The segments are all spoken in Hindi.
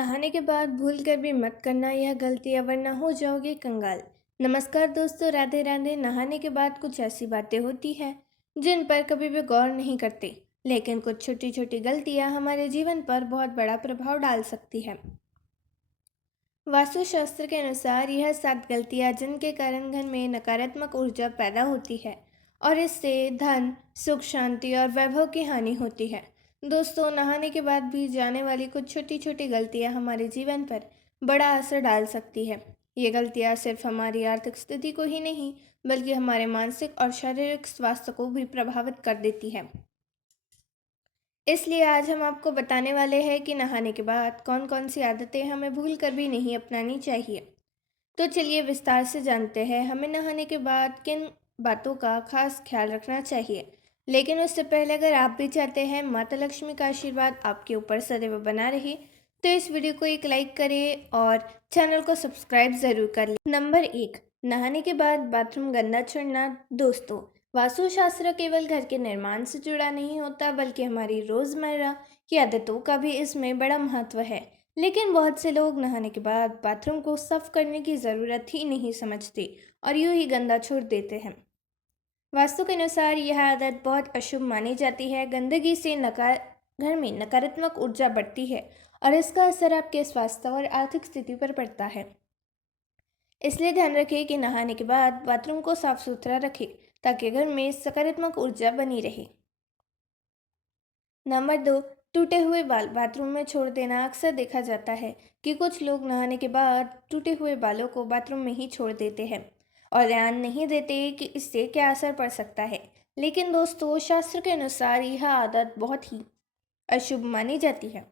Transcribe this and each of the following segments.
नहाने के बाद भूल कर भी मत करना यह गलतियाँ वरना हो जाओगे कंगाल। नमस्कार दोस्तों, राधे राधे। नहाने के बाद कुछ ऐसी बातें होती हैं जिन पर कभी भी गौर नहीं करते, लेकिन कुछ छोटी छोटी गलतियाँ हमारे जीवन पर बहुत बड़ा प्रभाव डाल सकती है। वास्तुशास्त्र के अनुसार यह 7 गलतियाँ जिनके कारण घर में नकारात्मक ऊर्जा पैदा होती है और इससे धन, सुख, शांति और वैभव की हानि होती है। दोस्तों, नहाने के बाद भी जाने वाली कुछ छोटी छोटी गलतियाँ हमारे जीवन पर बड़ा असर डाल सकती है। ये गलतियाँ सिर्फ हमारी आर्थिक स्थिति को ही नहीं, बल्कि हमारे मानसिक और शारीरिक स्वास्थ्य को भी प्रभावित कर देती है। इसलिए आज हम आपको बताने वाले हैं कि नहाने के बाद कौन कौन सी आदतें हमें भूल कर भी नहीं अपनानी चाहिए। तो चलिए विस्तार से जानते हैं हमें नहाने के बाद किन बातों का खास ख्याल रखना चाहिए। लेकिन उससे पहले अगर आप भी चाहते हैं माता लक्ष्मी का आशीर्वाद आपके ऊपर सदैव बना रहे, तो इस वीडियो को एक लाइक करें और चैनल को सब्सक्राइब ज़रूर कर लें। नंबर 1, नहाने के बाद बाथरूम गंदा छोड़ना। दोस्तों, वास्तुशास्त्र केवल घर के निर्माण से जुड़ा नहीं होता, बल्कि हमारी रोज़मर्रा की आदतों का भी इसमें बड़ा महत्व है। लेकिन बहुत से लोग नहाने के बाद बाथरूम को साफ करने की ज़रूरत ही नहीं समझते और यूं ही गंदा छोड़ देते हैं। वास्तु के अनुसार यह आदत बहुत अशुभ मानी जाती है। गंदगी से घर में नकारात्मक ऊर्जा बढ़ती है और इसका असर आपके स्वास्थ्य और आर्थिक स्थिति पर पड़ता है। इसलिए ध्यान रखें कि नहाने के बाद बाथरूम को साफ सुथरा रखें ताकि घर में सकारात्मक ऊर्जा बनी रहे। नंबर 2, टूटे हुए बाल बाथरूम में छोड़ देना। अक्सर देखा जाता है कि कुछ लोग नहाने के बाद टूटे हुए बालों को बाथरूम में ही छोड़ देते हैं और ध्यान नहीं देते कि इससे क्या असर पड़ सकता है। लेकिन दोस्तों, शास्त्र के अनुसार यह आदत बहुत ही अशुभ मानी जाती है।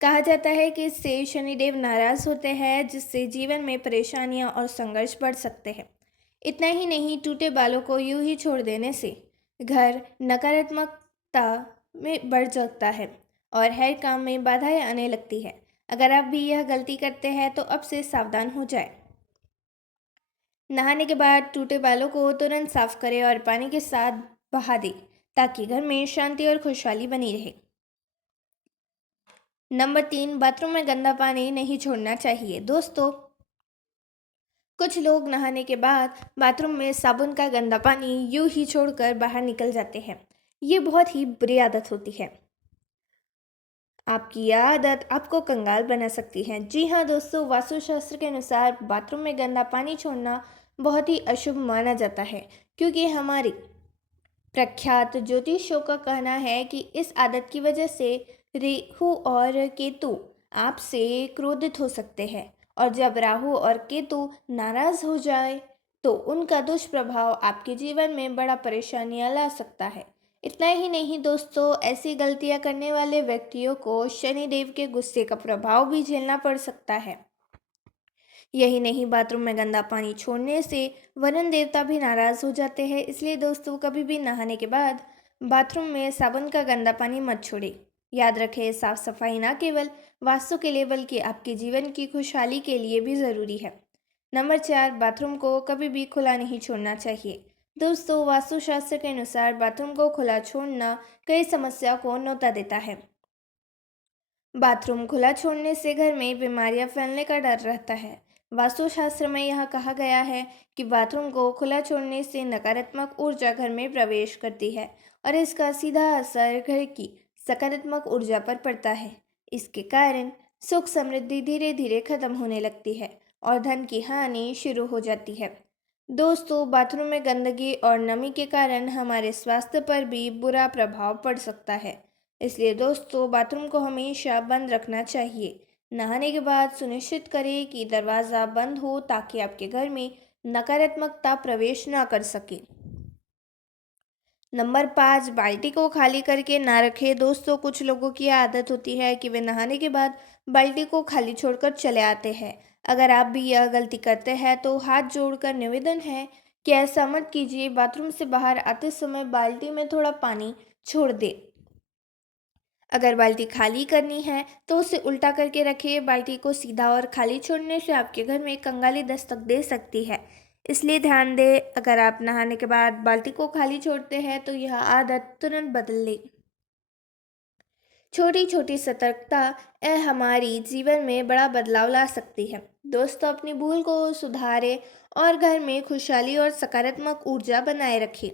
कहा जाता है कि इससे शनिदेव नाराज होते हैं, जिससे जीवन में परेशानियां और संघर्ष बढ़ सकते हैं। इतना ही नहीं, टूटे बालों को यूं ही छोड़ देने से घर नकारात्मकता में बढ़ जाता है और हर काम में बाधाएं आने लगती है। अगर आप भी यह गलती करते हैं तो अब से सावधान हो जाए। नहाने के बाद टूटे बालों को तुरंत साफ करें और पानी के साथ बहा दें ताकि घर में शांति और खुशहाली बनी रहे। नंबर 3, बाथरूम में गंदा पानी नहीं छोड़ना चाहिए। दोस्तों, कुछ लोग नहाने के बाद बाथरूम में साबुन का गंदा पानी यूं ही छोड़कर बाहर निकल जाते हैं। ये बहुत ही बुरी आदत होती है। आपकी यह आदत आपको कंगाल बना सकती है। जी हाँ दोस्तों, वास्तुशास्त्र के अनुसार बाथरूम में गंदा पानी छोड़ना बहुत ही अशुभ माना जाता है, क्योंकि हमारी प्रख्यात ज्योतिषियों का कहना है कि इस आदत की वजह से राहु और केतु आपसे क्रोधित हो सकते हैं और जब राहु और केतु नाराज हो जाए तो उनका दुष्प्रभाव आपके जीवन में बड़ा परेशानियां ला सकता है। इतना ही नहीं दोस्तों, ऐसी गलतियां करने वाले व्यक्तियों को शनिदेव के गुस्से का प्रभाव भी झेलना पड़ सकता है। यही नहीं, बाथरूम में गंदा पानी छोड़ने से वरुण देवता भी नाराज हो जाते हैं। इसलिए दोस्तों, कभी भी नहाने के बाद बाथरूम में साबुन का गंदा पानी मत छोड़ें। याद रखें, साफ सफाई न केवल वास्तु के लिए बल्कि आपके जीवन की खुशहाली के लिए भी ज़रूरी है। नंबर 4, बाथरूम को कभी भी खुला नहीं छोड़ना चाहिए। दोस्तों, वास्तुशास्त्र के अनुसार बाथरूम को खुला छोड़ना कई समस्या को न्योता देता है। बाथरूम खुला छोड़ने से घर में बीमारियां फैलने का डर रहता है। वास्तुशास्त्र में यह कहा गया है कि बाथरूम को खुला छोड़ने से नकारात्मक ऊर्जा घर में प्रवेश करती है और इसका सीधा असर घर की सकारात्मक ऊर्जा पर पड़ता है। इसके कारण सुख समृद्धि धीरे धीरे खत्म होने लगती है और धन की हानि शुरू हो जाती है। दोस्तों, बाथरूम में गंदगी और नमी के कारण हमारे स्वास्थ्य पर भी बुरा प्रभाव पड़ सकता है। इसलिए दोस्तों, बाथरूम को हमेशा बंद रखना चाहिए। नहाने के बाद सुनिश्चित करें कि दरवाज़ा बंद हो ताकि आपके घर में नकारात्मकता प्रवेश ना कर सके। नंबर 5, बाल्टी को खाली करके ना रखें। दोस्तों, कुछ लोगों की आदत होती है कि वे नहाने के बाद बाल्टी को खाली छोड़कर चले आते हैं। अगर आप भी यह गलती करते हैं तो हाथ जोड़कर निवेदन है कि ऐसा मत कीजिए। बाथरूम से बाहर आते समय बाल्टी में थोड़ा पानी छोड़ दें। अगर बाल्टी खाली करनी है तो उसे उल्टा करके रखिए। बाल्टी को सीधा और खाली छोड़ने से आपके घर में कंगाली दस्तक दे सकती है। इसलिए ध्यान दें, अगर आप नहाने के बाद बाल्टी को खाली छोड़ते हैं तो यह आदत तुरंत बदल लें। छोटी छोटी सतर्कता हमारी जीवन में बड़ा बदलाव ला सकती है। दोस्तों, अपनी भूल को सुधारें और घर में खुशहाली और सकारात्मक ऊर्जा बनाए रखें।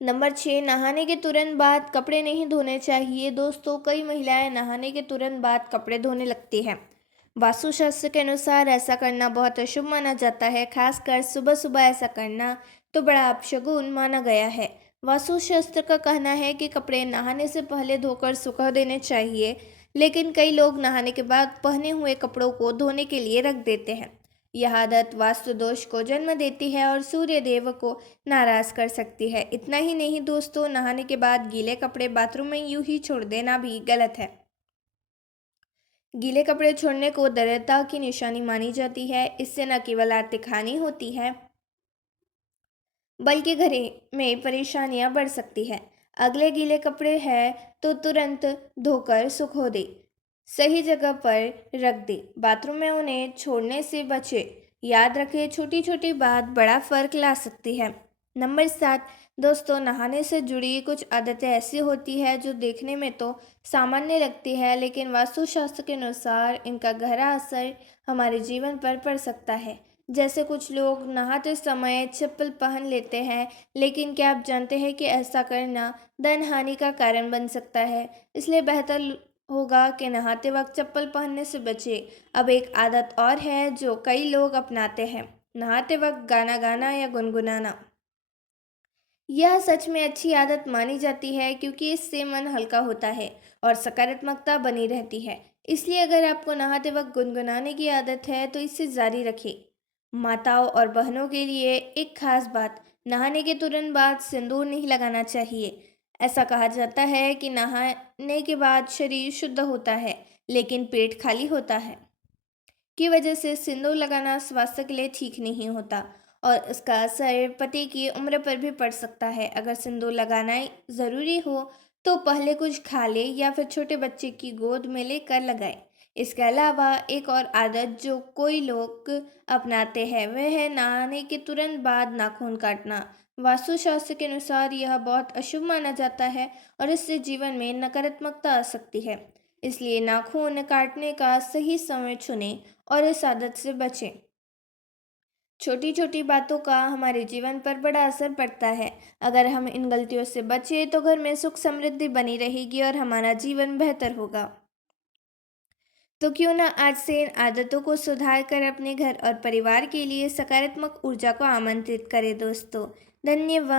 नंबर 6, नहाने के तुरंत बाद कपड़े नहीं धोने चाहिए। दोस्तों, कई महिलाएं नहाने के तुरंत बाद कपड़े धोने लगती हैं। वास्तुशास्त्र के अनुसार ऐसा करना बहुत अशुभ माना जाता है, खासकर सुबह सुबह ऐसा करना तो बड़ा अपशगुन माना गया है। वास्तुशास्त्र का कहना है कि कपड़े नहाने से पहले धोकर सुखा देने चाहिए, लेकिन कई लोग नहाने के बाद पहने हुए कपड़ों को धोने के लिए रख देते हैं। यह आदत वास्तु दोष को जन्म देती है और सूर्य देव को नाराज कर सकती है। इतना ही नहीं दोस्तों, नहाने के बाद गीले कपड़े बाथरूम में यूं ही छोड़ देना भी गलत है। गीले कपड़े छोड़ने को दरिद्रता की निशानी मानी जाती है। इससे न केवल आर्थिक हानि होती है, बल्कि घर में परेशानियां बढ़ सकती है। अगले गीले कपड़े हैं तो तुरंत धोकर सुखो दे, सही जगह पर रख दे, बाथरूम में उन्हें छोड़ने से बचे। याद रखें, छोटी छोटी बात बड़ा फर्क ला सकती है। नंबर 7, दोस्तों, नहाने से जुड़ी कुछ आदतें ऐसी होती है जो देखने में तो सामान्य लगती है, लेकिन वास्तुशास्त्र के अनुसार इनका गहरा असर हमारे जीवन पर पड़ सकता है। जैसे कुछ लोग नहाते समय चप्पल पहन लेते हैं, लेकिन क्या आप जानते हैं कि ऐसा करना धन हानि का कारण बन सकता है। इसलिए बेहतर होगा कि नहाते वक्त चप्पल पहनने से बचे। अब एक आदत और है जो कई लोग अपनाते हैं, नहाते वक्त गाना गाना या गुनगुनाना। यह सच में अच्छी आदत मानी जाती है, क्योंकि इससे मन हल्का होता है और सकारात्मकता बनी रहती है। इसलिए अगर आपको नहाते वक्त गुनगुनाने की आदत है तो इसे जारी रखें। माताओं और बहनों के लिए एक खास बात, नहाने के तुरंत बाद सिंदूर नहीं लगाना चाहिए। ऐसा कहा जाता है कि नहाने के बाद शरीर शुद्ध होता है, लेकिन पेट खाली होता है की वजह से सिंदूर लगाना स्वास्थ्य के लिए ठीक नहीं होता और इसका असर पति की उम्र पर भी पड़ सकता है। अगर सिंदूर लगाना ज़रूरी हो तो पहले कुछ खा ले या फिर छोटे बच्चे की गोद में लेकर लगाए। इसके अलावा एक और आदत जो कोई लोग अपनाते हैं वह है नहाने के तुरंत बाद नाखून काटना। वास्तुशास्त्र के अनुसार यह बहुत अशुभ माना जाता है और इससे जीवन में नकारात्मकता आ सकती है। इसलिए नाखून काटने का सही समय चुनें और इस आदत से बचें। छोटी छोटी बातों का हमारे जीवन पर बड़ा असर पड़ता है। अगर हम इन गलतियों से बचें तो घर में सुख समृद्धि बनी रहेगी और हमारा जीवन बेहतर होगा। तो क्यों ना आज से इन आदतों को सुधार कर अपने घर और परिवार के लिए सकारात्मक ऊर्जा को आमंत्रित करें दोस्तों। धन्यवाद।